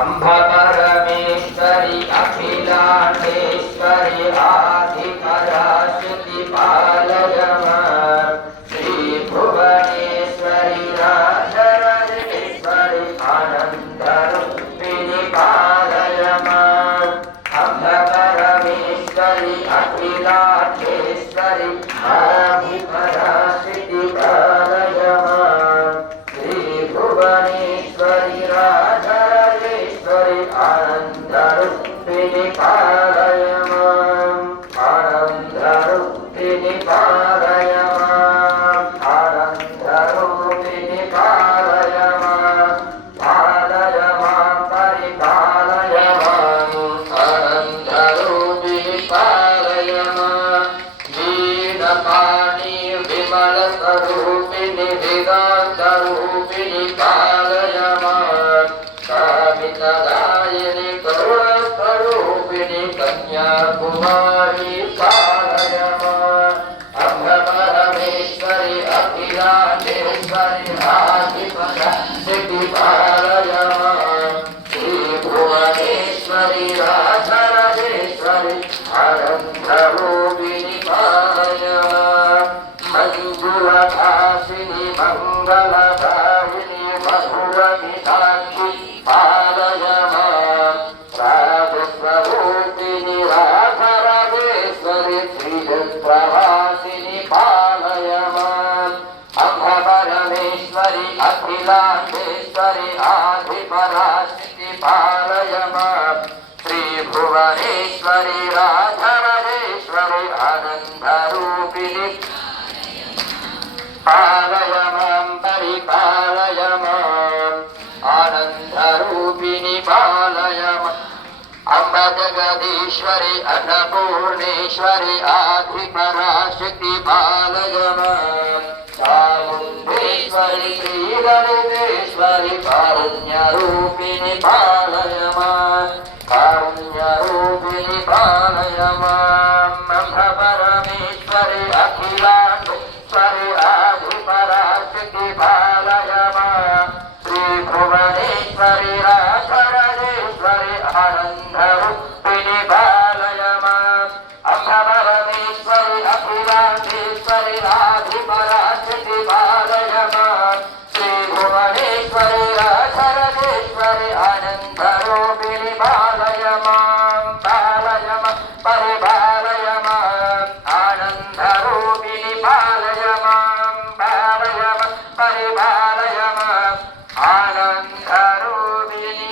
अंब परमेश्वरी अखिलांडेश्वरी आदिपराशक्ति पालय मां श्री भुवनेश्वरी राजराजेश्वरी आनंद रूपिणी पालय मां अंब परमेश्वरी अखिलांडेश्वरी आदिपराशक्ति पालय मां श्री भुवनेश्वरी राजराजेश्वरी आनंद रूपिणी पालय मां आनंद रूपिणी पालय मां आनंद रूपिणी पालय मां परिपालय मां आनंद रूपिणी पालय मां वीणपाणि विमल स्वरूपिणी वेदांत रूपिणी पालय मां कामितदायिनी करुणस्वरूपिणी कन्याकुमारी पालय मां अम्ब परमेश्वरी अखिलांडेश्वरी आदिपराशक्ति पालय मां श्री भुवनेश्वरी राजराजेश्वरी आनंद रूपिणी पालय मां मंजुलभासिनी मंगलदायिनी मधुरमिताक्षी पालय मां राजस्वरूपिणी राजराजेश्वरी श्रीप्रभासिनी पालय मां अम्ब परमेश्वरी अखिलांडेश्वरी आदिपराशक्ति पालय मां श्री भुवनेश्वरी राजराजेश्वरी आनंद रूपिणी पालय मां परिपालय मां आनंद रूपिणी पालय मां अम्ब जगदीश्वरी अन्नपूर्णेश्वरी आदिपराशक्ति पालय मां चामुण्डेश्वरी श्रीललितेश्वरी कारुण्य रूपिणी पालय मां कारुण्य रूपिणी पालय मां अम्ब परमेश्वरी अखिलांडेश्वरी आदिपराशक्ति पालय मां श्री भुवनेश्वरी राजराजेश्वरी आनंद रूपिणी पालय मां अम्ब परमेश्वरी अखिलांडेश्वरी आदिपराशक्ति पालय मां श्री भुवनेश्वरी राजराजेश्वरी आनंद रूपिणी पालय मां परिपालय मां आनंद रूपिणी पालय मां परिपालय मां आनंद रूपिणी